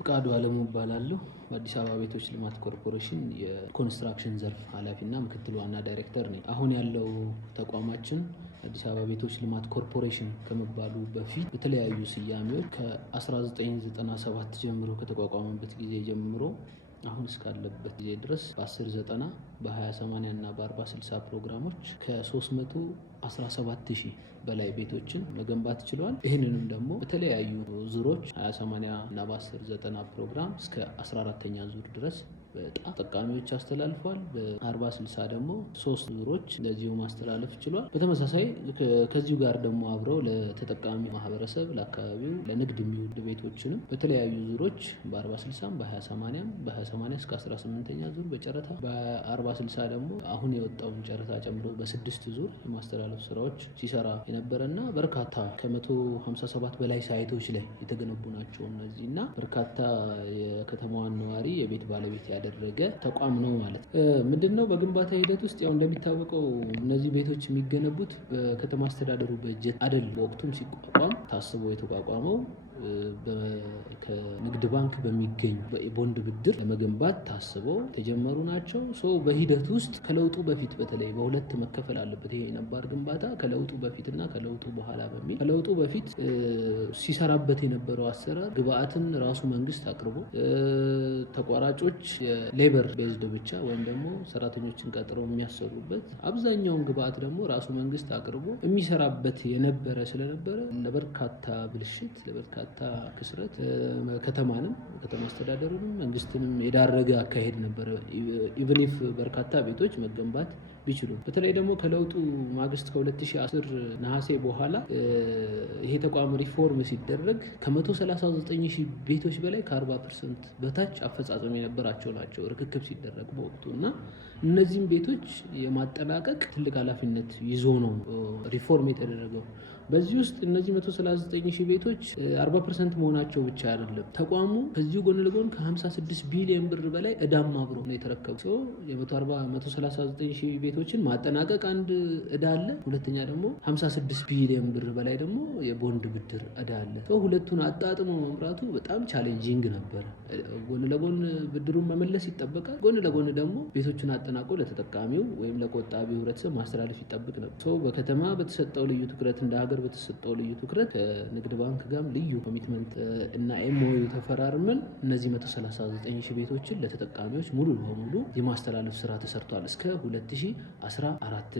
ፍቃዱ አለሙ እባላለሁ። በአዲስ አበባ ቤቶች ልማት ኮርፖሬሽን የኮንስትራክሽን ዘርፍ ኃላፊና ምክትል ዋና ዳይሬክተር ነኝ። አሁን ያለው ተቋማችን አዲስ አበባ ቤቶች ልማት ኮርፖሬሽን ከመባሉ በፊት በተለያዩ ስያሜዎች ከ1997 ጀምሮ ከተቋቋመበት ጊዜ ጀምሮ አሁን እስካለበት ጊዜ ድረስ በ1090 በ2080 እና በ4060 ፕሮግራሞች ከ317 ሺህ በላይ ቤቶችን መገንባት ችሏል። ይህንንም ደግሞ በተለያዩ ዙሮች 2080 እና በ1090 ፕሮግራም እስከ 14ኛ ዙር ድረስ በጣም ተጠቃሚዎች አስተላልፏል። በ40/60 ደግሞ 3 ዙሮች እንደዚሁ ማስተላለፍ ችሏል። በተመሳሳይ ከዚሁ ጋር ደግሞ አብረው ለተጠቃሚ ማህበረሰብ ለአካባቢው ለንግድ የሚውሉ ቤቶችንም በተለያዩ ዙሮች በ40/60 በ20/80 በ20/80 እስከ 18ኛ ዙር በጨረታ በ40/60 ደግሞ አሁን የወጣውን ጨረታ ጨምሮ በ6 ዙር የማስተላለፍ ስራዎች ሲሰራ የነበረና በርካታ ከ157 በላይ ሳይቶች ላይ የተገነቡ ናቸው። እነዚህ እና በርካታ የከተማዋን ነዋሪ የቤት ባለቤት ያደረገ ተቋም ነው ማለት ነው። ምንድነው በግንባታ ሂደት ውስጥ ያው እንደሚታወቀው እነዚህ ቤቶች የሚገነቡት በከተማ አስተዳደሩ በጀት አይደለም። በወቅቱም ሲቋቋም ታስቦ የተቋቋመው ከንግድ ባንክ በሚገኝ በቦንድ ብድር ለመገንባት ታስበው የተጀመሩ ናቸው። በሂደት ውስጥ ከለውጡ በፊት በተለይ በሁለት መከፈል አለበት። ይሄ ነባር ግንባታ ከለውጡ በፊትና ከለውጡ በኋላ በሚል ከለውጡ በፊት ሲሰራበት የነበረው አሰራር ግብአትን ራሱ መንግስት አቅርቦ ተቋራጮች የሌበር ቤዝድ ብቻ ወይም ደግሞ ሰራተኞችን ቀጥረው የሚያሰሩበት አብዛኛውን ግብአት ደግሞ ራሱ መንግስት አቅርቦ የሚሰራበት የነበረ ስለነበረ ለበርካታ ብልሽት ለበርካታ ክስረት ከተማንም ከተማ አስተዳደሩንም መንግስትንም የዳረገ አካሄድ ነበረ። ኢቭን ኢፍ በርካታ ቤቶች መገንባት ቢችሉ በተለይ ደግሞ ከለውጡ ማግስት ከ2010 ነሐሴ በኋላ ይሄ ተቋም ሪፎርም ሲደረግ ከ139 ሺህ ቤቶች በላይ ከ40% በታች አፈጻጸም የነበራቸው ናቸው ርክክብ ሲደረግ በወቅቱ እና እነዚህም ቤቶች የማጠናቀቅ ትልቅ ኃላፊነት ይዞ ነው ሪፎርም የተደረገው። በዚህ ውስጥ እነዚህ 139 ሺህ ቤቶች 40% መሆናቸው ብቻ አይደለም። ተቋሙ ከዚሁ ጎን ለጎን ከ56 ቢሊዮን ብር በላይ እዳም አብሮ ነው የተረከበው። የ139 ሺህ ቤቶችን ማጠናቀቅ አንድ እዳ አለ። ሁለተኛ ደግሞ 56 ቢሊዮን ብር በላይ ደግሞ የቦንድ ብድር እዳ አለ። ሁለቱን አጣጥሞ መምራቱ በጣም ቻሌንጂንግ ነበር። ጎን ለጎን ብድሩን መመለስ ይጠበቃል። ጎን ለጎን ደግሞ ቤቶችን አጠናቆ ለተጠቃሚው ወይም ለቆጣቢው ህብረተሰብ ማስተላለፍ ይጠብቅ ነበር። በከተማ በተሰጠው ልዩ ትኩረት እንደ ሀገር በተሰጠው ልዩ ትኩረት ከንግድ ባንክ ጋር ልዩ ኮሚትመንት እና ኤምኦዩ ተፈራርመን እነዚህ 139 ሺህ ቤቶችን ለተጠቃሚዎች ሙሉ በሙሉ የማስተላለፍ ስራ ተሰርቷል እስከ 2014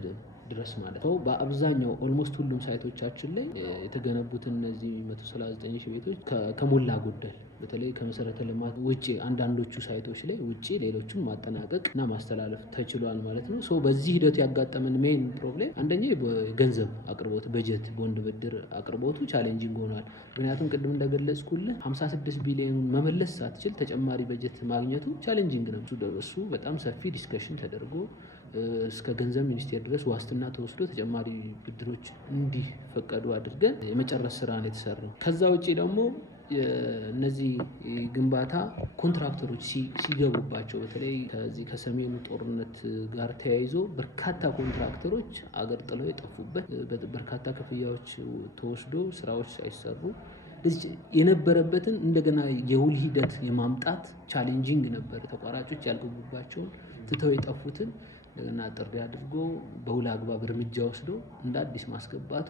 ድረስ ማለት ነው። በአብዛኛው ኦልሞስት ሁሉም ሳይቶቻችን ላይ የተገነቡትን እነዚህ 139 ሺህ ቤቶች ከሞላ ጎደል በተለይ ከመሰረተ ልማት ውጪ አንዳንዶቹ ሳይቶች ላይ ውጪ ሌሎቹን ማጠናቀቅ እና ማስተላለፍ ተችሏል ማለት ነው። በዚህ ሂደት ያጋጠመን ሜይን ፕሮብሌም አንደኛ የገንዘብ አቅርቦት በጀት ቦንድ ብድር አቅርቦቱ ቻሌንጂንግ ሆኗል። ምክንያቱም ቅድም እንደገለጽኩልህ 56 ቢሊዮን መመለስ ሳትችል ተጨማሪ በጀት ማግኘቱ ቻሌንጂንግ ነው። እሱ በጣም ሰፊ ዲስከሽን ተደርጎ እስከ ገንዘብ ሚኒስቴር ድረስ ዋስትና ተወስዶ ተጨማሪ ብድሮች እንዲፈቀዱ አድርገን የመጨረስ ስራ ነው የተሰራው። ከዛ ውጪ ደግሞ እነዚህ ግንባታ ኮንትራክተሮች ሲገቡባቸው በተለይ ከዚህ ከሰሜኑ ጦርነት ጋር ተያይዞ በርካታ ኮንትራክተሮች አገር ጥለው የጠፉበት በርካታ ክፍያዎች ተወስዶ ስራዎች ሳይሰሩ የነበረበትን እንደገና የውል ሂደት የማምጣት ቻሌንጂንግ ነበር። ተቋራጮች ያልገቡባቸውን ትተው የጠፉትን እንደገና ጥሪ አድርጎ በውል አግባብ እርምጃ ወስዶ እንደ አዲስ ማስገባቱ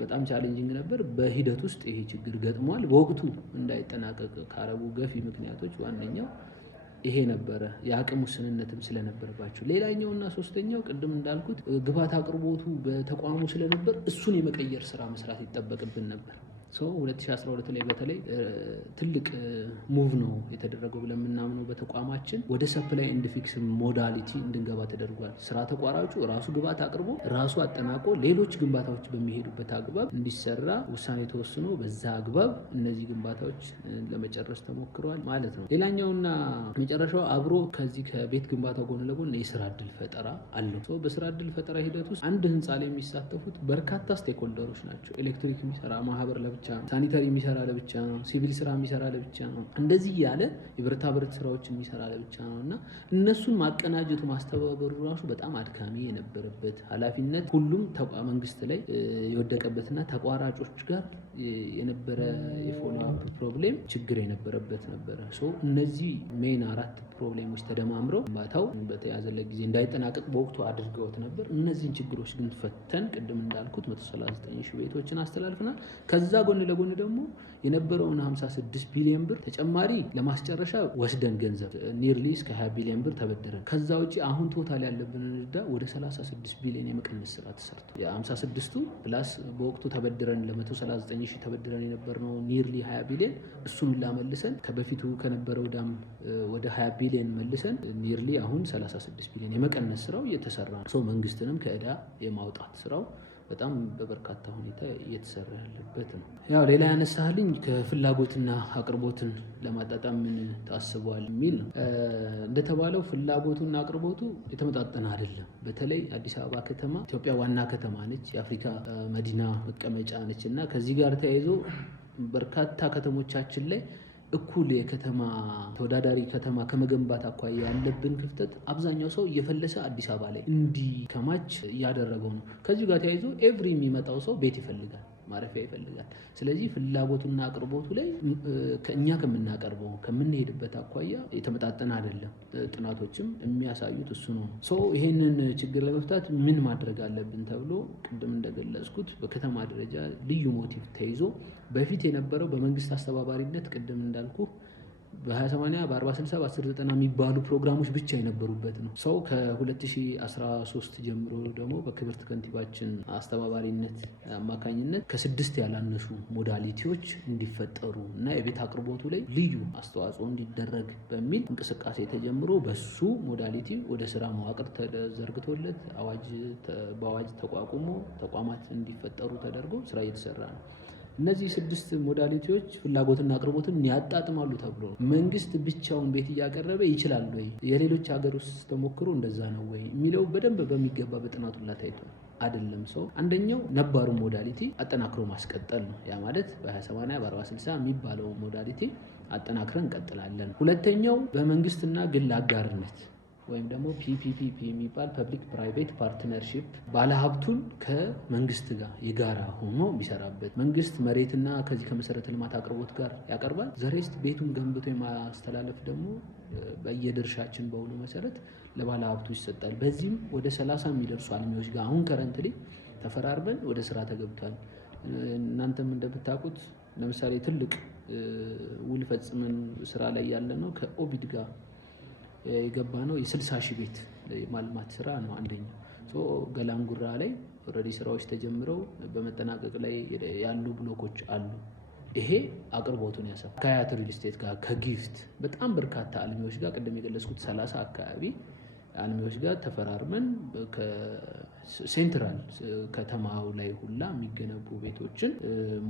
በጣም ቻሌንጂንግ ነበር። በሂደት ውስጥ ይሄ ችግር ገጥሟል። በወቅቱ እንዳይጠናቀቅ ካረጉ ገፊ ምክንያቶች ዋነኛው ይሄ ነበረ። የአቅም ውስንነትም ስለነበረባቸው። ሌላኛውና ሶስተኛው ቅድም እንዳልኩት ግብዓት አቅርቦቱ በተቋሙ ስለነበር እሱን የመቀየር ስራ መስራት ይጠበቅብን ነበር። 2012 ላይ በተለይ ትልቅ ሙቭ ነው የተደረገው ብለን የምናምነው በተቋማችን ወደ ሰፕላይ ኤንድ ፊክስ ሞዳሊቲ እንድንገባ ተደርጓል። ስራ ተቋራጩ ራሱ ግብዓት አቅርቦ ራሱ አጠናቆ ሌሎች ግንባታዎች በሚሄዱበት አግባብ እንዲሰራ ውሳኔ ተወስኖ በዛ አግባብ እነዚህ ግንባታዎች ለመጨረስ ተሞክሯል ማለት ነው። ሌላኛውና መጨረሻው አብሮ ከዚህ ከቤት ግንባታ ጎን ለጎን የስራ እድል ፈጠራ አለው። በስራ እድል ፈጠራ ሂደት ውስጥ አንድ ህንፃ ላይ የሚሳተፉት በርካታ ስቴክሆልደሮች ናቸው። ኤሌክትሪክ የሚሰራ ማህበር ለብቻ ለብቻ ነው፣ ሳኒታሪ የሚሰራ ለብቻ ነው፣ ሲቪል ስራ የሚሰራ ለብቻ ነው፣ እንደዚህ ያለ የብረታ ብረት ስራዎችን የሚሰራ ለብቻ ነው እና እነሱን ማቀናጀቱ ማስተባበሩ ራሱ በጣም አድካሚ የነበረበት ኃላፊነት ሁሉም መንግስት ላይ የወደቀበትና ተቋራጮች ጋር የነበረ የፎሎ አፕ ፕሮብሌም ችግር የነበረበት ነበረ። እነዚህ ሜን 4 ፕሮብሌሞች ተደማምረው ግንባታው በተያዘለት ጊዜ እንዳይጠናቀቅ በወቅቱ አድርገውት ነበር። እነዚህን ችግሮች ግን ፈተን ቅድም እንዳልኩት 139 ሺህ ቤቶችን አስተላልፈናል። ከዛ ጎን ለጎን ደግሞ የነበረውን 56 ቢሊዮን ብር ተጨማሪ ለማስጨረሻ ወስደን ገንዘብ ኒርሊ እስከ 20 ቢሊዮን ብር ተበደረን። ከዛ ውጪ አሁን ቶታል ያለብንን ዕዳ ወደ 36 ቢሊዮን የመቀነስ ስራ ተሰርቷል። የ56ቱ ፕላስ በወቅቱ ተበድረን ለ139 ሺህ ተበድረን የነበርነው ኒርሊ 20 ቢሊዮን እሱን ሁላ መልሰን ከበፊቱ ከነበረው ዕዳም ወደ 20 ቢሊዮን መልሰን ኒርሊ አሁን 36 ቢሊዮን የመቀነስ ስራው እየተሰራ ነው። መንግስትንም ከዕዳ የማውጣት ስራው በጣም በበርካታ ሁኔታ እየተሰራ ያለበት ነው። ያው ሌላ ያነሳልኝ ከፍላጎትና አቅርቦትን ለማጣጣም ምን ታስቧል የሚል ነው። እንደተባለው ፍላጎቱና አቅርቦቱ የተመጣጠነ አይደለም። በተለይ አዲስ አበባ ከተማ ኢትዮጵያ ዋና ከተማ ነች፣ የአፍሪካ መዲና መቀመጫ ነች እና ከዚህ ጋር ተያይዞ በርካታ ከተሞቻችን ላይ እኩል የከተማ ተወዳዳሪ ከተማ ከመገንባት አኳያ ያለብን ክፍተት አብዛኛው ሰው እየፈለሰ አዲስ አበባ ላይ እንዲከማች እያደረገው ነው። ከዚሁ ጋር ተያይዞ ኤቭሪ የሚመጣው ሰው ቤት ይፈልጋል፣ ማረፊያ ይፈልጋል። ስለዚህ ፍላጎቱና አቅርቦቱ ላይ ከእኛ ከምናቀርበው ከምንሄድበት አኳያ የተመጣጠነ አይደለም። ጥናቶችም የሚያሳዩት እሱ ነው። ይሄንን ችግር ለመፍታት ምን ማድረግ አለብን ተብሎ ቅድም እንደገለጽኩት በከተማ ደረጃ ልዩ ሞቲቭ ተይዞ በፊት የነበረው በመንግስት አስተባባሪነት ቅድም እንዳልኩ በ20/80 በ40/60 በ10/90 የሚባሉ ፕሮግራሞች ብቻ የነበሩበት ነው። ከ2013 ጀምሮ ደግሞ በክብርት ከንቲባችን አስተባባሪነት አማካኝነት ከ6 ያላነሱ ሞዳሊቲዎች እንዲፈጠሩ እና የቤት አቅርቦቱ ላይ ልዩ አስተዋጽኦ እንዲደረግ በሚል እንቅስቃሴ ተጀምሮ በሱ ሞዳሊቲ ወደ ስራ መዋቅር ተዘርግቶለት በአዋጅ ተቋቁሞ ተቋማት እንዲፈጠሩ ተደርጎ ስራ እየተሰራ ነው። እነዚህ 6 ሞዳሊቲዎች ፍላጎትና አቅርቦትን ያጣጥማሉ ተብሎ መንግስት ብቻውን ቤት እያቀረበ ይችላል ወይ፣ የሌሎች ሀገር ውስጥ ተሞክሮ እንደዛ ነው ወይ የሚለው በደንብ በሚገባ በጥናቱ ላይ ታይቷል። አይደለም አንደኛው ነባሩ ሞዳሊቲ አጠናክሮ ማስቀጠል ነው። ያ ማለት በ20/80 በ40/60 የሚባለው ሞዳሊቲ አጠናክረን እንቀጥላለን። ሁለተኛው በመንግስትና ግል አጋርነት ወይም ደግሞ ፒፒፒ የሚባል ፐብሊክ ፕራይቬት ፓርትነርሺፕ ባለሀብቱን ከመንግስት ጋር የጋራ ሆኖ የሚሰራበት፣ መንግስት መሬትና ከዚህ ከመሰረተ ልማት አቅርቦት ጋር ያቀርባል። ዘሬስት ቤቱን ገንብቶ የማስተላለፍ ደግሞ በየድርሻችን በውሉ መሰረት ለባለሀብቱ ይሰጣል። በዚህም ወደ 30 የሚደርሱ አልሚዎች ጋር አሁን ከረንትሊ ተፈራርበን ወደ ስራ ተገብቷል። እናንተም እንደምታውቁት ለምሳሌ ትልቅ ውል ፈጽመን ስራ ላይ ያለ ነው ከኦቢድ ጋር የገባ ነው የ60 ሺህ ቤት ማልማት ስራ ነው አንደኛው። ገላንጉራ ላይ ኦልሬዲ ስራዎች ተጀምረው በመጠናቀቅ ላይ ያሉ ብሎኮች አሉ። ይሄ አቅርቦቱን ያሰፋል። ከሀያት ሪል ስቴት ጋር ከጊፍት በጣም በርካታ አልሚዎች ጋር ቅድም የገለጽኩት 30 አካባቢ አልሚዎች ጋር ተፈራርመን ሴንትራል ከተማው ላይ ሁላ የሚገነቡ ቤቶችን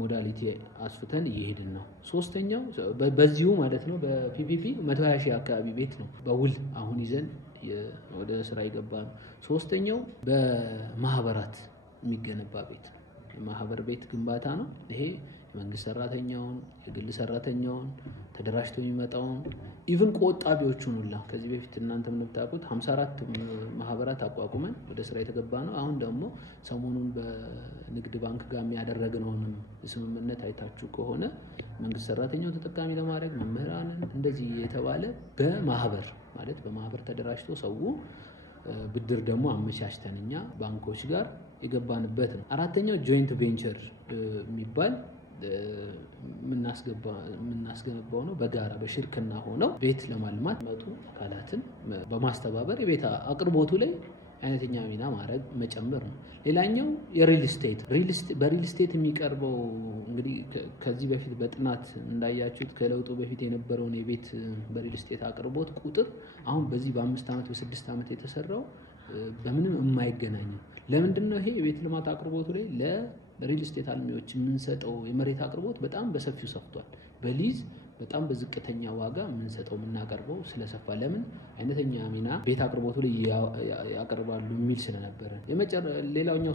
ሞዳሊቲ አስፍተን እየሄድን ነው። ሶስተኛው በዚሁ ማለት ነው በፒፒፒ 120 ሺህ አካባቢ ቤት ነው በውል አሁን ይዘን ወደ ስራ የገባ ነው። ሶስተኛው በማህበራት የሚገነባ ቤት ማህበር ቤት ግንባታ ነው። ይሄ የመንግስት ሰራተኛውን የግል ሰራተኛውን ተደራጅቶ የሚመጣውን ኢቭን ቆጣቢዎቹን ሁላ ከዚህ በፊት እናንተም እንደምታውቁት 54 ማህበራት አቋቁመን ወደ ስራ የተገባ ነው። አሁን ደግሞ ሰሞኑን በንግድ ባንክ ጋር የሚያደረግነውንም ስምምነት አይታችሁ ከሆነ መንግስት ሰራተኛው ተጠቃሚ ለማድረግ መምህራንን እንደዚህ የተባለ በማህበር ማለት በማህበር ተደራጅቶ ሰው ብድር ደግሞ አመቻችተን እኛ ባንኮች ጋር የገባንበት ነው። አራተኛው ጆይንት ቬንቸር የሚባል የምናስገነባው ነው። በጋራ በሽርክና ሆነው ቤት ለማልማት መጡ አካላትን በማስተባበር የቤት አቅርቦቱ ላይ አይነተኛ ሚና ማድረግ መጨመር ነው። ሌላኛው የሪል ስቴት በሪል ስቴት የሚቀርበው እንግዲህ ከዚህ በፊት በጥናት እንዳያችሁት ከለውጡ በፊት የነበረውን የቤት በሪል ስቴት አቅርቦት ቁጥር አሁን በዚህ በ5 ዓመት በ6 ዓመት የተሰራው በምንም የማይገናኝ። ለምንድን ነው ይሄ የቤት ልማት አቅርቦቱ ላይ ለሪል ስቴት አልሚዎች የምንሰጠው የመሬት አቅርቦት በጣም በሰፊው ሰፍቷል። በሊዝ በጣም በዝቅተኛ ዋጋ የምንሰጠው የምናቀርበው ስለሰፋ ለምን አይነተኛ ሚና ቤት አቅርቦቱ ላይ ያቀርባሉ የሚል ስለነበረ ሌላኛው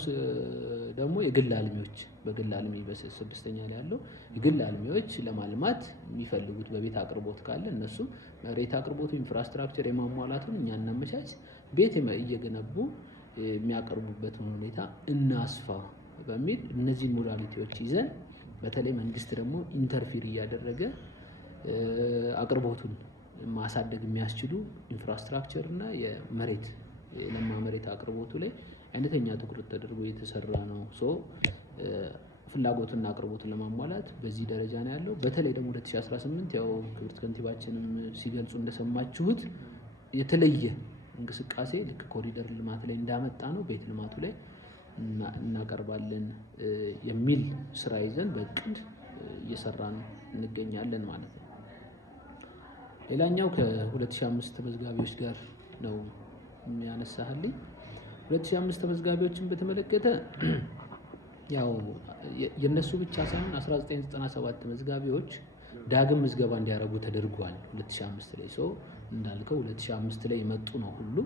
ደግሞ የግል አልሚዎች በግል አልሚ በስድስተኛ ላይ ያለው የግል አልሚዎች ለማልማት የሚፈልጉት በቤት አቅርቦት ካለ እነሱ መሬት አቅርቦቱ ኢንፍራስትራክቸር የማሟላቱን እኛ እናመቻች ቤት እየገነቡ የሚያቀርቡበትን ሁኔታ እናስፋ በሚል እነዚህ ሞዳሊቲዎች ይዘን በተለይ መንግስት ደግሞ ኢንተርፊር እያደረገ አቅርቦቱን ማሳደግ የሚያስችሉ ኢንፍራስትራክቸር እና የመሬት ለማ መሬት አቅርቦቱ ላይ አይነተኛ ትኩረት ተደርጎ የተሰራ ነው። ፍላጎትና አቅርቦትን ለማሟላት በዚህ ደረጃ ነው ያለው። በተለይ ደግሞ 2018 ያው ክብርት ከንቲባችንም ሲገልጹ እንደሰማችሁት የተለየ እንቅስቃሴ ልክ ኮሪደር ልማት ላይ እንዳመጣ ነው ቤት ልማቱ ላይ እናቀርባለን የሚል ስራ ይዘን በእቅድ እየሰራን እንገኛለን ማለት ነው። ሌላኛው ከ2005 ተመዝጋቢዎች ጋር ነው የሚያነሳህልኝ። 2005 ተመዝጋቢዎችን በተመለከተ ያው የነሱ ብቻ ሳይሆን 1997 ተመዝጋቢዎች ዳግም ምዝገባ እንዲያደርጉ ተደርጓል። 2005 ላይ እንዳልከው 2005 ላይ የመጡ ነው ሁሉ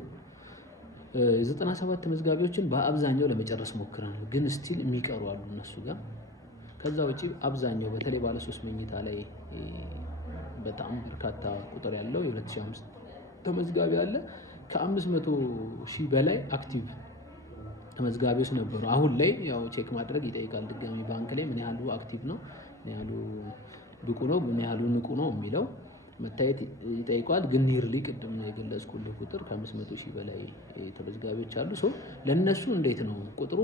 97 ተመዝጋቢዎችን በአብዛኛው ለመጨረስ ሞክረናል፣ ግን ስቲል የሚቀሩ አሉ እነሱ ጋር። ከዛ ውጪ አብዛኛው በተለይ ባለ 3 መኝታ ላይ በጣም በርካታ ቁጥር ያለው የ2005 ተመዝጋቢ አለ። ከ500 ሺህ በላይ አክቲቭ ተመዝጋቢዎች ነበሩ። አሁን ላይ ያው ቼክ ማድረግ ይጠይቃል ድጋሚ ባንክ ላይ ምን ያህሉ አክቲቭ ነው፣ ምን ያህሉ ብቁ ነው፣ ምን ያህሉ ንቁ ነው የሚለው መታየት ይጠይቋል። ግን ኒርሊ ቅድም የገለጽኩልህ ቁጥር ከ500 ሺህ በላይ ተመዝጋቢዎች አሉ። ለነሱ እንዴት ነው ቁጥሩ?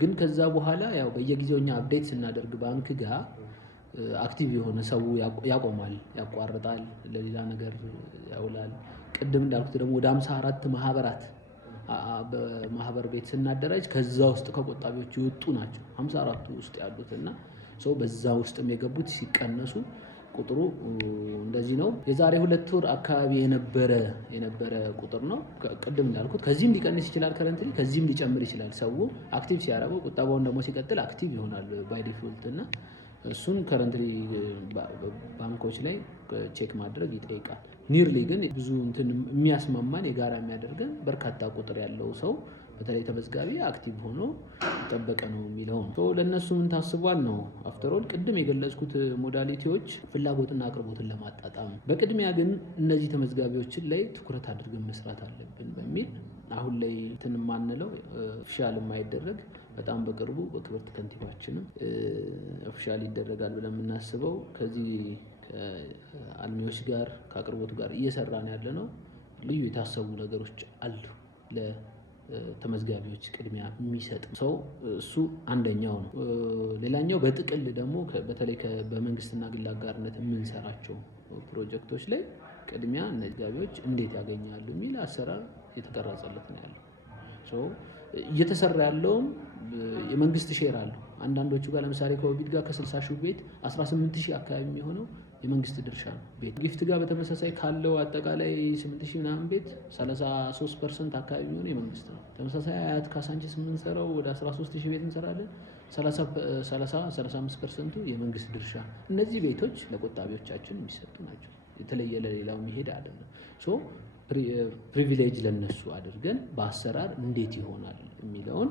ግን ከዛ በኋላ ያው በየጊዜው እኛ አፕዴት ስናደርግ ባንክ ጋር አክቲቭ የሆነ ሰው ያቆማል፣ ያቋርጣል፣ ለሌላ ነገር ያውላል። ቅድም እንዳልኩት ደግሞ ወደ 54 ማህበራት በማህበር ቤት ስናደራጅ ከዛ ውስጥ ከቆጣቢዎች የወጡ ናቸው 54ቱ ውስጥ ያሉት እና በዛ ውስጥም የገቡት ሲቀነሱ ቁጥሩ እንደዚህ ነው። የዛሬ 2 ወር አካባቢ የነበረ ቁጥር ነው። ቅድም እንዳልኩት ከዚህም ሊቀንስ ይችላል፣ ከረንትሊ ከዚህም ሊጨምር ይችላል። ሰው አክቲቭ ሲያደርገው ቁጠባውን ደግሞ ሲቀጥል አክቲቭ ይሆናል ባይ ዲፎልት እና እሱን ከረንትሊ ባንኮች ላይ ቼክ ማድረግ ይጠይቃል። ኒርሊ ግን ብዙ እንትን የሚያስማማን የጋራ የሚያደርገን በርካታ ቁጥር ያለው ሰው በተለይ ተመዝጋቢ አክቲቭ ሆኖ የጠበቀ ነው የሚለው ነው። ለእነሱ ምን ታስቧል ነው አፍተሮል ቅድም የገለጽኩት ሞዳሊቲዎች ፍላጎትና አቅርቦትን ለማጣጣም በቅድሚያ ግን እነዚህ ተመዝጋቢዎችን ላይ ትኩረት አድርገን መስራት አለብን በሚል አሁን ላይ እንትን የማንለው ኦፊሻል የማይደረግ በጣም በቅርቡ በክብርት ከንቲባችንም ኦፊሻል ይደረጋል ብለን የምናስበው ከዚህ ከአልሚዎች ጋር ከአቅርቦቱ ጋር እየሰራን ያለ ነው። ልዩ የታሰቡ ነገሮች አሉ ለተመዝጋቢዎች ቅድሚያ የሚሰጥ ሰው እሱ አንደኛው ነው። ሌላኛው በጥቅል ደግሞ በተለይ በመንግስትና ግል አጋርነት የምንሰራቸው ፕሮጀክቶች ላይ ቅድሚያ ተመዝጋቢዎች እንዴት ያገኛሉ የሚል አሰራር የተቀረጸለት ነው ያለው። እየተሰራ ያለውም የመንግስት ሼር አለው። አንዳንዶቹ ጋር ለምሳሌ ከኦቢድ ጋር ከ60 ሺህ ቤት 18 ሺህ አካባቢ የሚሆነው የመንግስት ድርሻ ነው። ጊፍት ጋር በተመሳሳይ ካለው አጠቃላይ 8 ሺህ ምናምን ቤት 33% አካባቢ የሚሆነው የመንግስት ነው። ተመሳሳይ አያት ካሳንቺስ የምንሰራው ወደ 13 ሺህ ቤት እንሰራለን። 35%ቱ የመንግስት ድርሻ። እነዚህ ቤቶች ለቆጣቢዎቻችን የሚሰጡ ናቸው። የተለየ ለሌላው የሚሄድ አይደለም። ፕሪቪሌጅ ለነሱ አድርገን በአሰራር እንዴት ይሆናል የሚለውን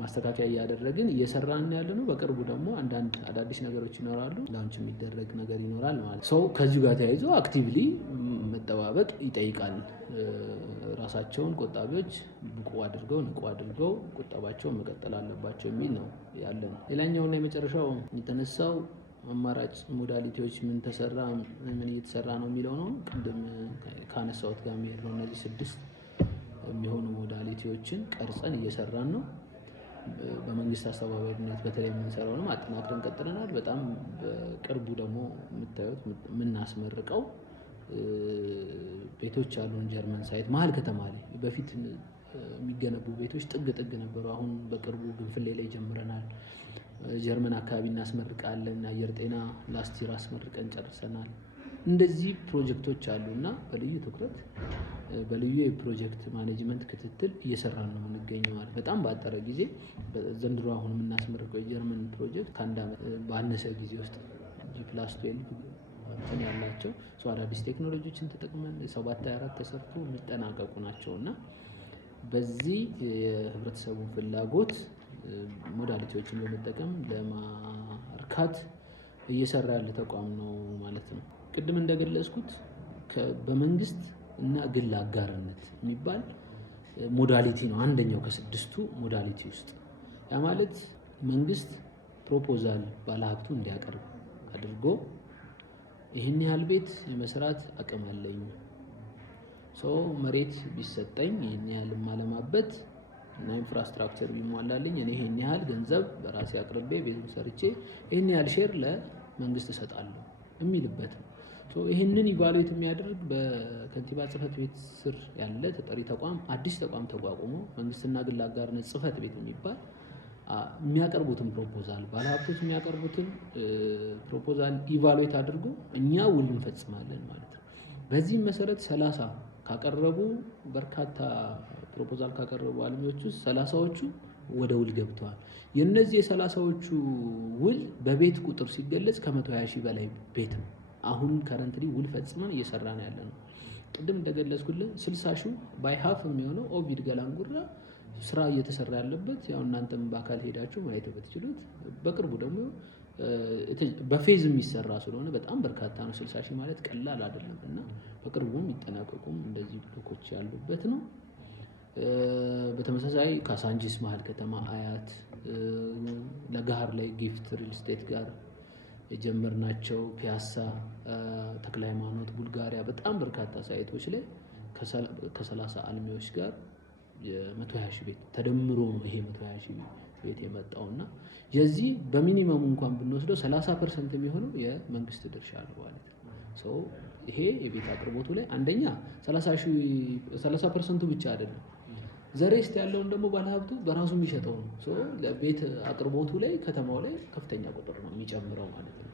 ማስተካከያ እያደረግን እየሰራን ያለ ነው። በቅርቡ ደግሞ አንዳንድ አዳዲስ ነገሮች ይኖራሉ፣ ላውንች የሚደረግ ነገር ይኖራል ማለት ነው። ከዚሁ ጋር ተያይዞ አክቲቭሊ መጠባበቅ ይጠይቃል። ራሳቸውን ቆጣቢዎች ብቁ አድርገው ንቁ አድርገው ቁጠባቸውን መቀጠል አለባቸው የሚል ነው ያለን። ሌላኛውና የመጨረሻው የተነሳው አማራጭ ሞዳሊቲዎች ምን ተሰራ ምን እየተሰራ ነው የሚለው ነው። ቅድም ካነሳሁት ጋር የሚሄድ ነው። እነዚህ 6 የሚሆኑ ሞዳሊቲዎችን ቀርጸን እየሰራን ነው። በመንግስት አስተባባሪነት በተለይ የምንሰራውንም አጠናክረን ቀጥለናል። በጣም በቅርቡ ደግሞ የምታዩት የምናስመርቀው ቤቶች አሉን። ጀርመን ሳይት መሀል ከተማ ላይ በፊት የሚገነቡ ቤቶች ጥግ ነበሩ። አሁን በቅርቡ ግንፍሌ ላይ ጀምረናል። ጀርመን አካባቢ እናስመርቃለን። አየር ጤና ላስቲር አስመርቀን ጨርሰናል። እንደዚህ ፕሮጀክቶች አሉና በልዩ ትኩረት በልዩ የፕሮጀክት ማኔጅመንት ክትትል እየሰራን ነው የምንገኘው። በጣም ባጠረ ጊዜ ዘንድሮ አሁን የምናስመርቀው የጀርመን ፕሮጀክት ከ1 ዓመት ባነሰ ጊዜ ውስጥ G+12 እንትን ያላቸው አዳዲስ ቴክኖሎጂዎችን ተጠቅመን 7/24 ተሰርቶ የሚጠናቀቁ ናቸውና በዚህ የህብረተሰቡን ፍላጎት ሞዳሊቲዎችን በመጠቀም ለማርካት እየሰራ ያለ ተቋም ነው ማለት ነው። ቅድም እንደገለጽኩት በመንግስት እና ግል አጋርነት የሚባል ሞዳሊቲ ነው አንደኛው ከ6ቱ ሞዳሊቲ ውስጥ። ያ ማለት መንግስት ፕሮፖዛል ባለሀብቱ እንዲያቀርብ አድርጎ ይህን ያህል ቤት የመስራት አቅም አለኝ፣ መሬት ቢሰጠኝ ይህን ያህል ማለማበት እና ኢንፍራስትራክቸር ቢሟላልኝ እኔ ይህን ያህል ገንዘብ በራሴ አቅርቤ ቤቱን ሰርቼ ይህን ያህል ሼር ለመንግስት እሰጣለሁ የሚልበት ነው። ይህንን ኢቫሉዌት የሚያደርግ በከንቲባ ጽህፈት ቤት ስር ያለ ተጠሪ ተቋም አዲስ ተቋም ተቋቁሞ መንግስትና ግል አጋርነት ጽህፈት ቤት የሚባል የሚያቀርቡትን ፕሮፖዛል ባለሀብቶች የሚያቀርቡትን ፕሮፖዛል ኢቫሉዌት አድርጎ እኛ ውል እንፈጽማለን ማለት ነው። በዚህም መሰረት 30 ካቀረቡ በርካታ ፕሮፖዛል ካቀረቡ አልሚዎች ውስጥ 30ዎቹ ወደ ውል ገብተዋል። የነዚህ የ30ዎቹ ውል በቤት ቁጥር ሲገለጽ ከ120 ሺህ በላይ ቤት ነው። አሁን ከረንትሊ ውል ፈጽመን እየሰራን ያለ ነው። ቅድም እንደገለጽኩልህ 60 ሺህ ባይ ሀፍ የሚሆነው ኦቪድ ገላንጉራ ስራ እየተሰራ ያለበት ያው እናንተም በአካል ሄዳችሁ ማየት ብትችሉት፣ በቅርቡ ደግሞ በፌዝ የሚሰራ ስለሆነ በጣም በርካታ ነው። 60 ሺህ ማለት ቀላል አይደለም እና በቅርቡም ይጠናቀቁም እንደዚህ ብሎኮች ያሉበት ነው። በተመሳሳይ ካሳንጂስ መሀል ከተማ አያት፣ ለጋር ላይ ጊፍት ሪል ስቴት ጋር የጀመርናቸው ፒያሳ፣ ተክለ ሃይማኖት፣ ቡልጋሪያ በጣም በርካታ ሳይቶች ላይ ከ30 አልሚዎች ጋር የ120 ሺህ ቤት ተደምሮ ነው ይሄ 120 ሺህ ቤት የመጣውና የዚህ በሚኒመሙ እንኳን ብንወስደው 30% የሚሆነው የመንግስት ድርሻ ነው ማለት ነው። ይሄ የቤት አቅርቦቱ ላይ አንደኛ 30% ብቻ አይደለም፣ ዘሬስት ያለውን ደግሞ ባለሀብቱ በራሱ የሚሸጠው ነው። ለቤት አቅርቦቱ ላይ ከተማው ላይ ከፍተኛ ቁጥር ነው የሚጨምረው ማለት ነው።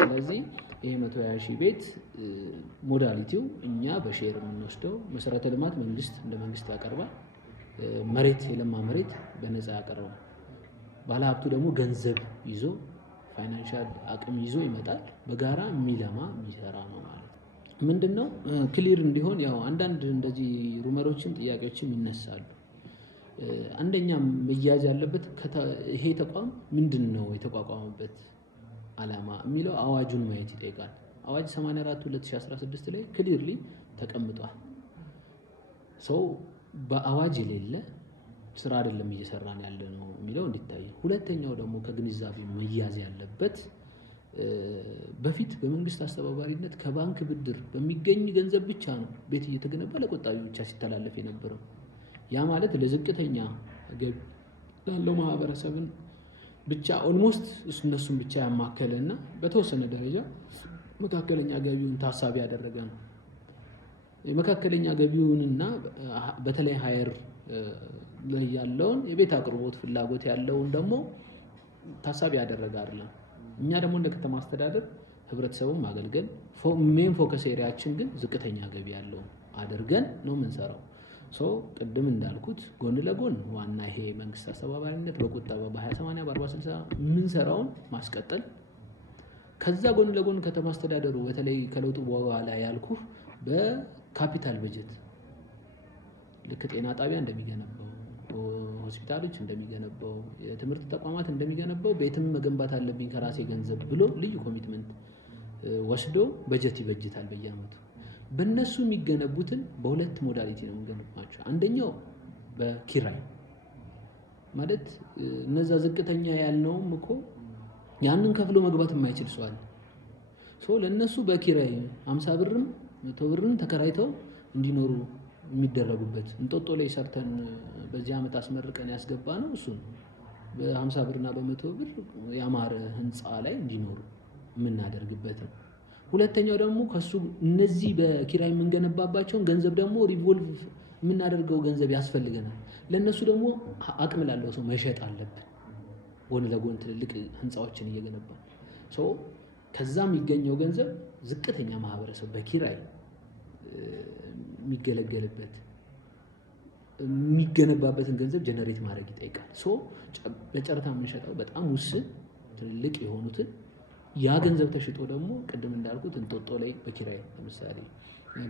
ስለዚህ ይሄ 120 ሺህ ቤት ሞዳሊቲው እኛ በሼር የምንወስደው፣ መሰረተ ልማት መንግስት እንደ መንግስት ያቀርባል፣ መሬት የለማ መሬት በነፃ ያቀርባል፣ ባለሀብቱ ደግሞ ገንዘብ ይዞ ፋይናንሻል አቅም ይዞ ይመጣል፣ በጋራ የሚለማ የሚሰራ ነው ማለት ነው። ምንድነው ክሊር እንዲሆን ያው አንዳንድ እንደዚህ ሩመሮችን ጥያቄዎችም ይነሳሉ። አንደኛ መያዝ ያለበት ይሄ ተቋም ምንድነው የተቋቋመበት ዓላማ የሚለው አዋጁን ማየት ይጠይቃል። አዋጅ 84/2016 ላይ ክሊርሊ ተቀምጧል። በአዋጅ የሌለ ስራ አይደለም እየሰራን ያለ ነው የሚለው እንዲታይ። ሁለተኛው ደግሞ ከግንዛቤ መያዝ ያለበት በፊት በመንግስት አስተባባሪነት ከባንክ ብድር በሚገኝ ገንዘብ ብቻ ነው ቤት እየተገነባ ለቆጣቢ ብቻ ሲተላለፍ የነበረው። ያ ማለት ለዝቅተኛ ገቢ ላለው ማህበረሰብን ብቻ ኦልሞስት እነሱን ብቻ ያማከለና በተወሰነ ደረጃ መካከለኛ ገቢውን ታሳቢ ያደረገ ነው። የመካከለኛ ገቢውንና በተለይ ሃየር ላይ ያለውን የቤት አቅርቦት ፍላጎት ያለውን ደግሞ ታሳቢ ያደረገ አይደለም። እኛ ደግሞ እንደ ከተማ አስተዳደር ህብረተሰቡን ማገልገል ሜን ፎከስ ኤሪያችን ግን ዝቅተኛ ገቢ ያለው አድርገን ነው የምንሰራው። ቅድም እንዳልኩት ጎን ለጎን ዋና ይሄ መንግስት አስተባባሪነት በቁጠባ በ20/80 በ40/60 የምንሰራውን ማስቀጠል፣ ከዛ ጎን ለጎን ከተማ አስተዳደሩ በተለይ ከለውጡ በኋላ ያልኩ በካፒታል በጀት ልክ ጤና ጣቢያ እንደሚገነባው፣ ሆስፒታሎች እንደሚገነባው፣ የትምህርት ተቋማት እንደሚገነባው ቤትም መገንባት አለብኝ ከራሴ ገንዘብ ብሎ ልዩ ኮሚትመንት ወስዶ በጀት ይበጅታል በየአመቱ። በእነሱ የሚገነቡትን በሁለት ሞዳሊቲ ነው የምንገነባቸው። አንደኛው በኪራይ ማለት እነዛ ዝቅተኛ ያልነውም እኮ ያንን ከፍሎ መግባት የማይችል ሰው አለ። ለእነሱ በኪራይ 50 ብርም 100 ብርም ተከራይተው እንዲኖሩ የሚደረጉበት እንጦጦ ላይ ሰርተን በዚህ አመት አስመርቀን ያስገባ ነው። እሱን በ50 ብርና በ100 ብር ያማረ ህንፃ ላይ እንዲኖሩ የምናደርግበት ነው። ሁለተኛው ደግሞ ከሱ እነዚህ በኪራይ የምንገነባባቸውን ገንዘብ ደግሞ ሪቮልቭ የምናደርገው ገንዘብ ያስፈልገናል። ለነሱ ደግሞ አቅም ላለው ሰው መሸጥ አለብን። ጎን ለጎን ትልልቅ ህንፃዎችን እየገነባን ከዛ የሚገኘው ገንዘብ ዝቅተኛ ማህበረሰብ በኪራይ የሚገለገልበት የሚገነባበትን ገንዘብ ጀነሬት ማድረግ ይጠይቃል። በጨረታ የምንሸጠው በጣም ውስን ትልልቅ የሆኑትን ያ ገንዘብ ተሽጦ ደግሞ ቅድም እንዳልኩት እንጦጦ ላይ በኪራይ ለምሳሌ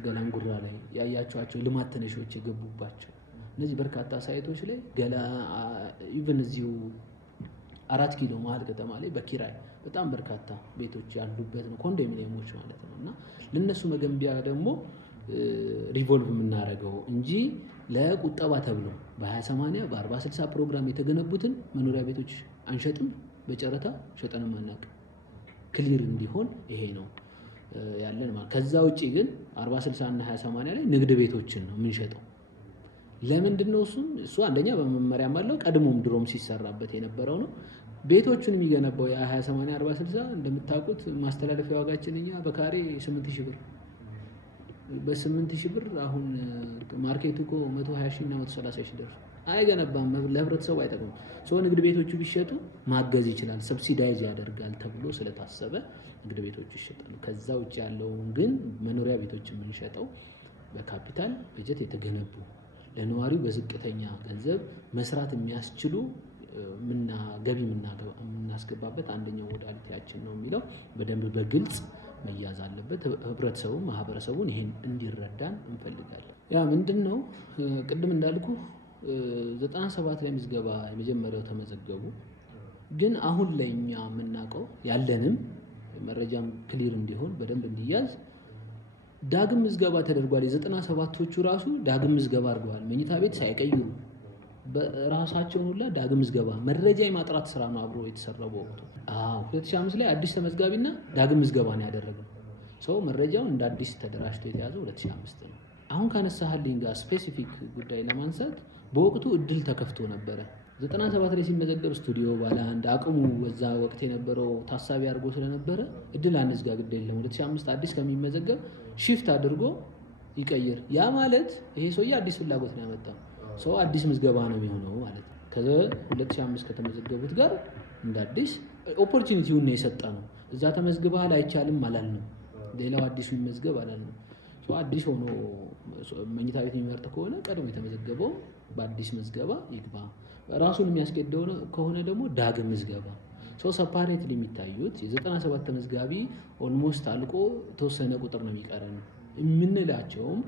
ገላንጉራ ላይ ያያቸዋቸው ልማት ተነሾች የገቡባቸው እነዚህ በርካታ ሳይቶች ላይ ኢቭን እዚሁ 4 ኪሎ መሀል ከተማ ላይ በኪራይ በጣም በርካታ ቤቶች ያሉበት ነው፣ ኮንዶሚኒየሞች ማለት ነው። እና ለነሱ መገንቢያ ደግሞ ሪቮልቭ የምናደርገው እንጂ ለቁጠባ ተብሎ በ20/80 በ40/60 ፕሮግራም የተገነቡትን መኖሪያ ቤቶች አንሸጥም፣ በጨረታ ሸጠንም አናውቅም። ክሊር እንዲሆን ይሄ ነው ያለን ማለት። ከዛ ውጪ ግን 40/60 እና 20/80 ላይ ንግድ ቤቶችን ነው የምንሸጠው። ለምንድን ነው እሱ አንደኛ በመመሪያም አለው፣ ቀድሞም ድሮም ሲሰራበት የነበረው ነው። ቤቶቹን የሚገነባው የ20/80 40/60 እንደምታውቁት ማስተላለፊያ ዋጋችን እኛ በካሬ 8000 ብር በ8000 ብር አሁን ማርኬቱ እኮ 120,000 እና 130,000 ደርሶ አይገነባም፣ ለህብረተሰቡ አይጠቅምም። ንግድ ቤቶቹ ቢሸጡ ማገዝ ይችላል፣ ሰብሲዳይዝ ያደርጋል ተብሎ ስለታሰበ ንግድ ቤቶቹ ይሸጣሉ። ከዛ ውጭ ያለውን ግን መኖሪያ ቤቶች የምንሸጠው በካፒታል በጀት የተገነቡ ለነዋሪው በዝቅተኛ ገንዘብ መስራት የሚያስችሉ ገቢ የምናስገባበት አንደኛው ሞዳሊቲያችን ነው የሚለው በደንብ በግልጽ መያዝ አለበት። ህብረተሰቡ ማህበረሰቡን ይሄን እንዲረዳን እንፈልጋለን። ያ ምንድን ነው ቅድም እንዳልኩ 97 ላይ ምዝገባ የመጀመሪያው ተመዘገቡ። ግን አሁን ላይ እኛ የምናውቀው ያለንም መረጃም ክሊር እንዲሆን በደንብ እንዲያዝ ዳግም ምዝገባ ተደርጓል። የ97ቶቹ ራሱ ዳግም ምዝገባ አድርገዋል። መኝታ ቤት ሳይቀይሩ በራሳቸውን ሁላ ዳግም ምዝገባ መረጃ የማጥራት ስራ ነው አብሮ የተሰራው በወቅቱ። 2005 ላይ አዲስ ተመዝጋቢና ዳግም ምዝገባ ነው ያደረገው። መረጃውን እንደ አዲስ ተደራጅቶ የተያዘው 2005 ነው። አሁን ካነሳህልኝ ጋር ስፔሲፊክ ጉዳይ ለማንሳት በወቅቱ እድል ተከፍቶ ነበረ። 97 ላይ ሲመዘገብ ስቱዲዮ ባለ አንድ አቅሙ በዛ ወቅት የነበረው ታሳቢ አድርጎ ስለነበረ እድል አንዝጋ ግድ የለም 2005 አዲስ ከሚመዘገብ ሺፍት አድርጎ ይቀይር። ያ ማለት ይሄ ሰውዬ አዲስ ፍላጎት ነው ያመጣው። አዲስ ምዝገባ ነው የሚሆነው ማለት ነው። ከ2005 ከተመዘገቡት ጋር እንደ አዲስ ኦፖርቹኒቲውን ነው የሰጠ ነው። እዛ ተመዝግበሃል አይቻልም አላልንም። ሌላው አዲሱ ይመዝገብ አላልንም። አዲስ ሆኖ መኝታ ቤት የሚመርጥ ከሆነ ቀድሞ የተመዘገበው በአዲስ ምዝገባ ይግባ። ራሱን የሚያስገድደው ከሆነ ደግሞ ዳግም ምዝገባ። ሰፓሬትሊ የሚታዩት የ97 ተመዝጋቢ ኦልሞስት አልቆ የተወሰነ ቁጥር ነው የሚቀረን የምንላቸውም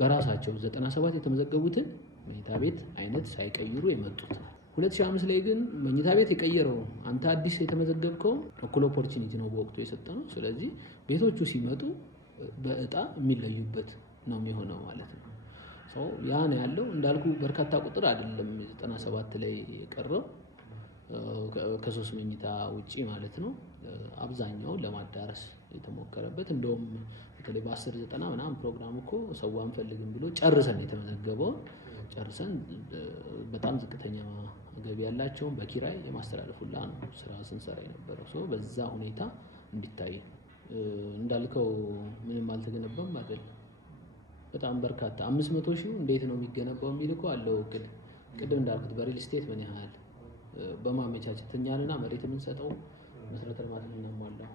በራሳቸው 97 የተመዘገቡትን መኝታ ቤት አይነት ሳይቀይሩ የመጡት። 2005 ላይ ግን መኝታ ቤት የቀየረው አንተ አዲስ የተመዘገብከው እኩል ኦፖርቹኒቲ ነው በወቅቱ የሰጠነው። ስለዚህ ቤቶቹ ሲመጡ በእጣ የሚለዩበት ነው የሚሆነው ማለት ነው። ያ ነው ያለው። እንዳልኩ በርካታ ቁጥር አይደለም 97 ላይ የቀረው ከ3 መኝታ ውጪ ማለት ነው። አብዛኛውን ለማዳረስ የተሞከረበት እንደውም በተለይ በ10/90 ምናምን ፕሮግራም እኮ ሰው አንፈልግም ብሎ ጨርሰን የተመዘገበው ጨርሰን በጣም ዝቅተኛ ገቢ ያላቸውን በኪራይ የማስተላለፍ ሁላ ነው ስራ ስንሰራ የነበረው። በዛ ሁኔታ እንዲታይ እንዳልከው ምንም አልተገነባም አይደል። በጣም በርካታ 500,000 እንዴት ነው የሚገነባው የሚል እኮ አለው እቅድ። ቅድም እንዳልኩት በሪል ስቴት ምን ያህል በማመቻቸት እኛንና መሬት የምንሰጠው መሰረተ ልማት የምናሟላው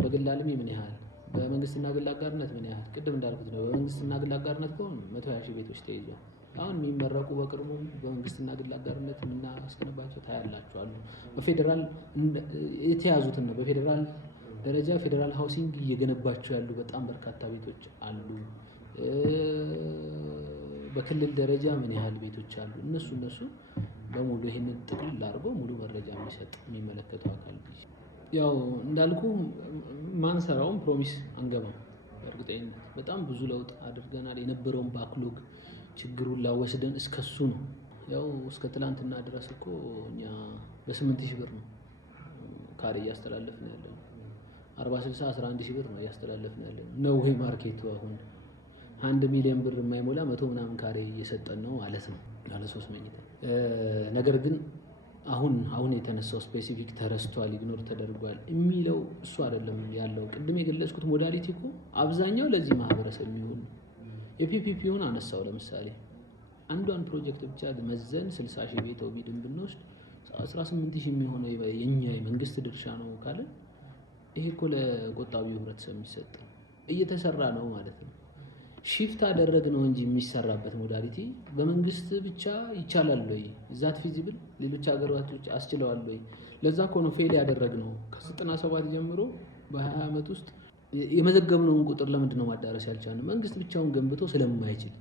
በግል አልሚ ምን ያህል በመንግስትና ግል አጋርነት ምን ያህል ቅድም እንዳልኩት ነው። በመንግስትና ግል አጋርነት ከሆነ 120,000 ቤቶች ተይዘው አሁን የሚመረቁ በቅርቡ በመንግስትና ግል አጋርነት የምናስገነባቸው ታያላችሁ አሉ። በፌዴራል የተያዙትን ነው። በፌዴራል ደረጃ ፌዴራል ሃውሲንግ እየገነባቸው ያሉ በጣም በርካታ ቤቶች አሉ። በክልል ደረጃ ምን ያህል ቤቶች አሉ። እነሱ በሙሉ ይሄንን ጥቅል አድርጎ ሙሉ መረጃ የሚሰጥ የሚመለከተው አካል ያው እንዳልኩ ማንሰራውን ፕሮሚስ አንገባም። በእርግጠኝነት በጣም ብዙ ለውጥ አድርገናል። የነበረውን ባክሎግ ችግሩን ላወስደን እስከሱ ነው። ያው እስከ ትላንትና ድረስ እኮ እኛ በ8,000 ብር ነው ካሬ እያስተላለፍን ያለው። 40/60 11,000 ብር ነው እያስተላለፍን ያለው ነው። ይሄ ማርኬቱ አሁን 1 ሚሊዮን ብር የማይሞላ 100 ምናምን ካሬ እየሰጠን ነው ማለት ነው ያለ 3 መኝታ። ነገር ግን አሁን የተነሳው ስፔሲፊክ ተረስቷል፣ ኢግኖር ተደርጓል የሚለው እሱ አይደለም ያለው። ቅድም የገለጽኩት ሞዳሊቲ እኮ አብዛኛው ለዚህ ማህበረሰብ የሚሆን የፒፒፒውን አነሳው። ለምሳሌ አንዷን ፕሮጀክት ብቻ መዘን 60,000 ቤት ኦቢድን ብንወስድ 18,000 የሚሆነው የኛ የመንግስት ድርሻ ነው ካለ ይሄ እኮ ለቆጣቢው ህብረተሰብ የሚሰጥ እየተሰራ ነው ማለት ነው። ሺፍት አደረግ ነው እንጂ የሚሰራበት ሞዳሊቲ በመንግስት ብቻ ይቻላል ወይ? ዛት ፊዚብል ሌሎች ሀገራቶች አስችለዋል ወይ? ለዛ እኮ ነው ፌል ያደረግነው። ከ97 ጀምሮ በ20 ዓመት ውስጥ የመዘገብነውን ቁጥር ለምንድን ነው ማዳረስ ያልቻልነው? መንግስት ብቻውን ገንብቶ ስለማይችል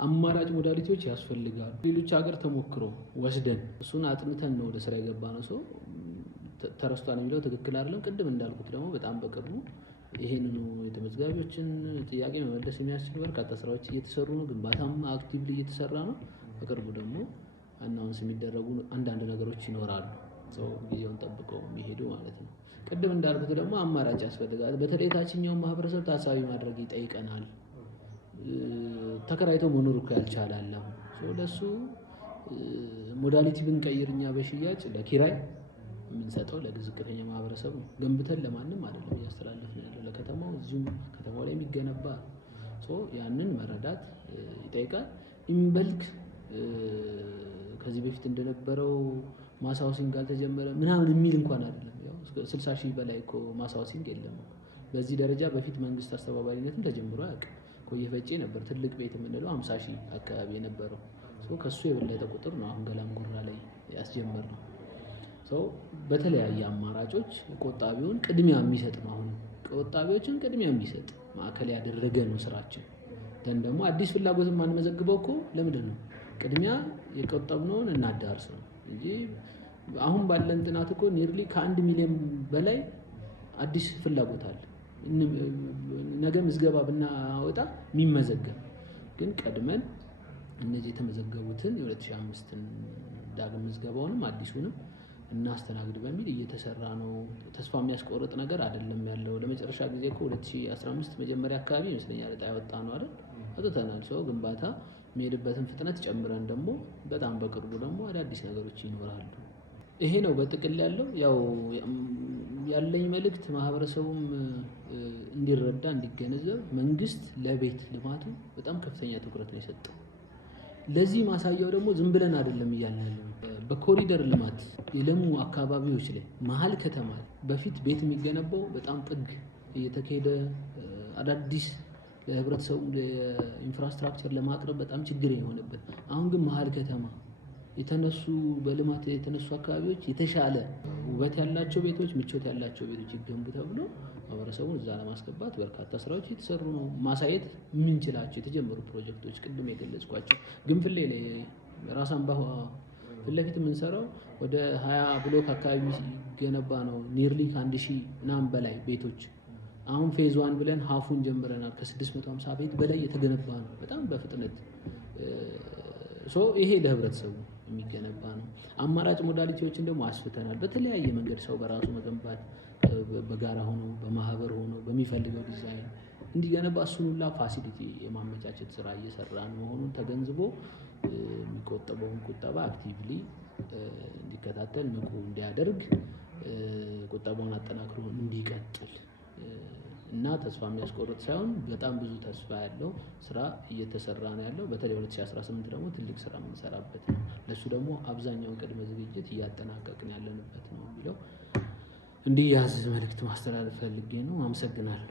አማራጭ ሞዳሊቲዎች ያስፈልጋሉ። ሌሎች ሀገር ተሞክሮ ወስደን እሱን አጥንተን ነው ወደ ስራ የገባ ነው። ሰው ተረስቷል የሚለው ትክክል አይደለም። ቅድም እንዳልኩት ደግሞ በጣም በቅርቡ ይሄንኑ የተመዝጋቢዎችን ጥያቄ መመለስ የሚያስችል በርካታ ስራዎች እየተሰሩ ነው። ግንባታም አክቲቭሊ እየተሰራ ነው። በቅርቡ ደግሞ አናውንስ የሚደረጉ አንዳንድ ነገሮች ይኖራሉ። ሰው ጊዜውን ጠብቀው የሚሄዱ ማለት ነው። ቅድም እንዳልኩት ደግሞ አማራጭ ያስፈልጋል። በተለይ ታችኛውን ማህበረሰብ ታሳቢ ማድረግ ይጠይቀናል። ተከራይቶ መኖር እኮ ያልቻላል። ለሱ ሞዳሊቲ ብንቀይር እኛ በሽያጭ ለኪራይ የምንሰጠው ለዝቅተኛ ማህበረሰብ ነው። ገንብተን ለማንም አይደለም እያስተላለፍን ያለው ለከተማው እዚሁ ከተማው ላይ የሚገነባ ያንን መረዳት ይጠይቃል። ኢምበልክ ከዚህ በፊት እንደነበረው ማሳውሲንግ አልተጀመረ ምናምን የሚል እንኳን አይደለም። ያው 60 ሺህ በላይ እኮ ማሳውሲንግ የለም። በዚህ ደረጃ በፊት መንግስት አስተባባሪነትም ተጀምሮ አያውቅም። ቆየ ፈጬ ነበር ትልቅ ቤት የምንለው 50 ሺህ አካባቢ የነበረው ከሱ የበለጠ ቁጥር ነው አሁን ገላምጉራ ላይ ያስጀመርነው። በተለያየ አማራጮች ቆጣቢውን ቅድሚያ የሚሰጥ ነው። አሁን ቆጣቢዎችን ቅድሚያ የሚሰጥ ማዕከል ያደረገ ነው ስራችን። ደግሞ አዲስ ፍላጎትን ማንመዘግበው እኮ ለምንድን ነው? ቅድሚያ የቆጠብነውን እናዳርስ ነው እንጂ አሁን ባለን ጥናት እኮ ኒርሊ ከ1 ሚሊዮን በላይ አዲስ ፍላጎት አለ። ነገ ምዝገባ ብናወጣ የሚመዘገብ ግን ቀድመን እነዚህ የተመዘገቡትን የ2005ን ዳግም ምዝገባውንም አዲሱንም እናስተናግድ በሚል እየተሰራ ነው። ተስፋ የሚያስቆርጥ ነገር አይደለም ያለው። ለመጨረሻ ጊዜ እኮ 2015 መጀመሪያ አካባቢ ይመስለኛል ዕጣ ያወጣ ነው አይደል? አጥተናል። ግንባታ የሚሄድበትን ፍጥነት ጨምረን ደግሞ በጣም በቅርቡ ደግሞ አዳዲስ ነገሮች ይኖራሉ። ይሄ ነው በጥቅል ያለው። ያው ያለኝ መልእክት ማህበረሰቡም እንዲረዳ እንዲገነዘብ፣ መንግስት ለቤት ልማቱ በጣም ከፍተኛ ትኩረት ነው የሰጠው። ለዚህ ማሳያው ደግሞ ዝም ብለን አይደለም እያልን ያለው። በኮሪደር ልማት የለሙ አካባቢዎች ላይ መሀል ከተማ በፊት ቤት የሚገነባው በጣም ጥግ እየተካሄደ አዳዲስ ለህብረተሰቡ ኢንፍራስትራክቸር ለማቅረብ በጣም ችግር የሆነበት፣ አሁን ግን መሀል ከተማ የተነሱ በልማት የተነሱ አካባቢዎች የተሻለ ውበት ያላቸው ቤቶች፣ ምቾት ያላቸው ቤቶች ይገንቡ ተብሎ ማህበረሰቡን እዛ ለማስገባት በርካታ ስራዎች እየተሰሩ ነው። ማሳየት የምንችላቸው የተጀመሩ ፕሮጀክቶች ቅድም የገለጽኳቸው ግንፍሌ ላይ ራስ አምባ ፊት ለፊት የምንሰራው ወደ 20 ብሎክ አካባቢ ገነባ ነው። ኒርሊ ከ1000 ምናምን በላይ ቤቶች አሁን ፌዝ 1 ብለን ሀፉን ጀምረናል። ከ650 ቤት በላይ የተገነባ ነው በጣም በፍጥነት። ይሄ ለህብረተሰቡ የሚገነባ ነው። አማራጭ ሞዳሊቲዎችን ደግሞ አስፍተናል። በተለያየ መንገድ ሰው በራሱ መገንባት በጋራ ሆኖ በማህበር ሆኖ በሚፈልገው ዲዛይን እንዲገነባ እሱን ሁላ ፋሲሊቲ የማመቻቸት ስራ እየሰራን መሆኑን ተገንዝቦ የሚቆጠበውን ቁጠባ አክቲቭሊ እንዲከታተል ንቁ እንዲያደርግ ቁጠባውን አጠናክሮ እንዲቀጥል እና ተስፋ የሚያስቆርጥ ሳይሆን በጣም ብዙ ተስፋ ያለው ስራ እየተሰራ ነው ያለው። በተለይ 2018 ደግሞ ትልቅ ስራ የምንሰራበት ነው። ለሱ ደግሞ አብዛኛውን ቅድመ ዝግጅት እያጠናቀቅን ያለንበት ነው የሚለው እንዲህ ያዝ መልእክት ማስተላለፍ ፈልጌ ነው። አመሰግናለሁ።